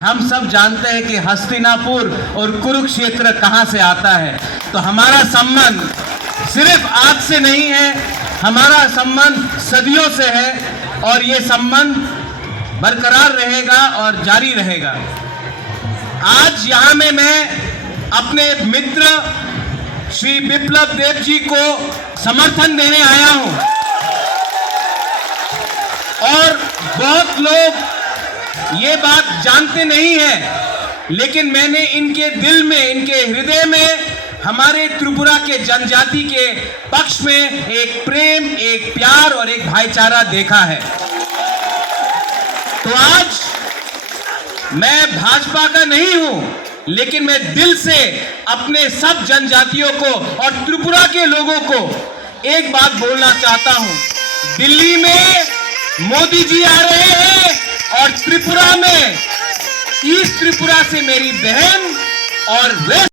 हम सब जानते हैं कि हस्तिनापुर और कुरुक्षेत्र कहां से आता है। तो हमारा संबंध सिर्फ आज से नहीं है, हमारा संबंध सदियों से है और ये संबंध बरकरार रहेगा और जारी रहेगा। आज यहां में मैं अपने मित्र श्री बिप्लब देव जी को समर्थन देने आया हूं और बहुत लोग ये बात जानते नहीं है, लेकिन मैंने इनके दिल में, इनके हृदय में हमारे त्रिपुरा के जनजाति के पक्ष में एक प्रेम, एक प्यार और एक भाईचारा देखा है। तो आज मैं भाजपा का नहीं हूं, लेकिन मैं दिल से अपने सब जनजातियों को और त्रिपुरा के लोगों को एक बात बोलना चाहता हूं। दिल्ली में मोदी जी आ रहे हैं और त्रिपुरा में, ईस्ट त्रिपुरा से मेरी बहन और वेस्ट